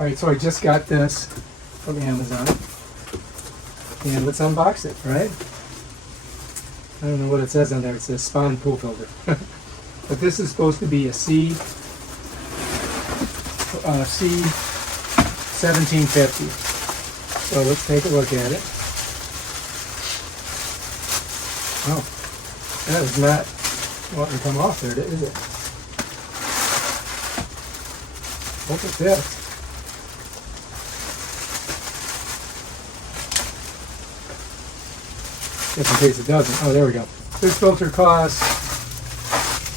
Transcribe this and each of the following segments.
All right, so I just got this from Amazon, and let's unbox it, right? I don't know what it says on there. It says Spawn pool filter. But this is supposed to be a C1750. So let's take a look at it. Oh, that is not wanting to come off there, is it? Look at this. Just in case it doesn't. Oh, there we go. This filter costs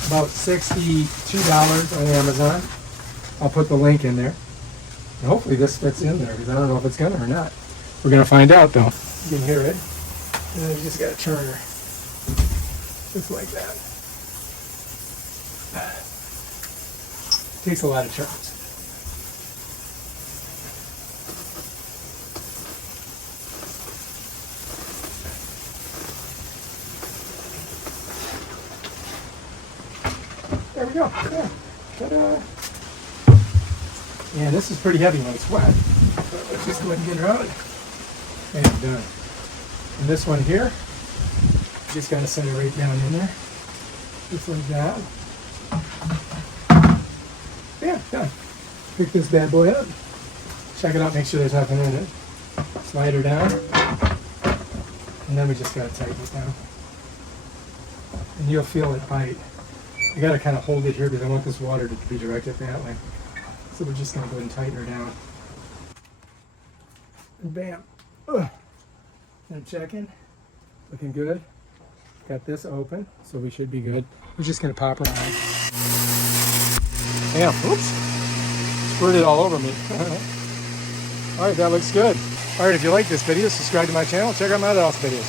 about $62 on Amazon. I'll put the link in there. And hopefully this fits in there, because I don't know if it's gonna or not. We're gonna find out though. You can hear it. And then you just gotta turn her. Just like that. Takes a lot of turns. There we go. Yeah. Ta-da. Yeah, this is pretty heavy when it's wet. So let's just go ahead and get her out. And done. And this one here, just got to set it right down in there. Just like that. Yeah, done. Pick this bad boy up. Check it out, make sure there's nothing in it. Slide her down. And then we just got to tighten it down. And you'll feel it bite. You got to kind of hold it here because I want this water to be directed that way. So we're just going to go ahead and tighten her down. And bam. Ugh. And checking. Looking good. Got this open, so we should be good. We're just going to pop her on. Damn. Oops. Squirted all over me. All right, that looks good. All right, if you like this video, subscribe to my channel. Check out my other awesome videos.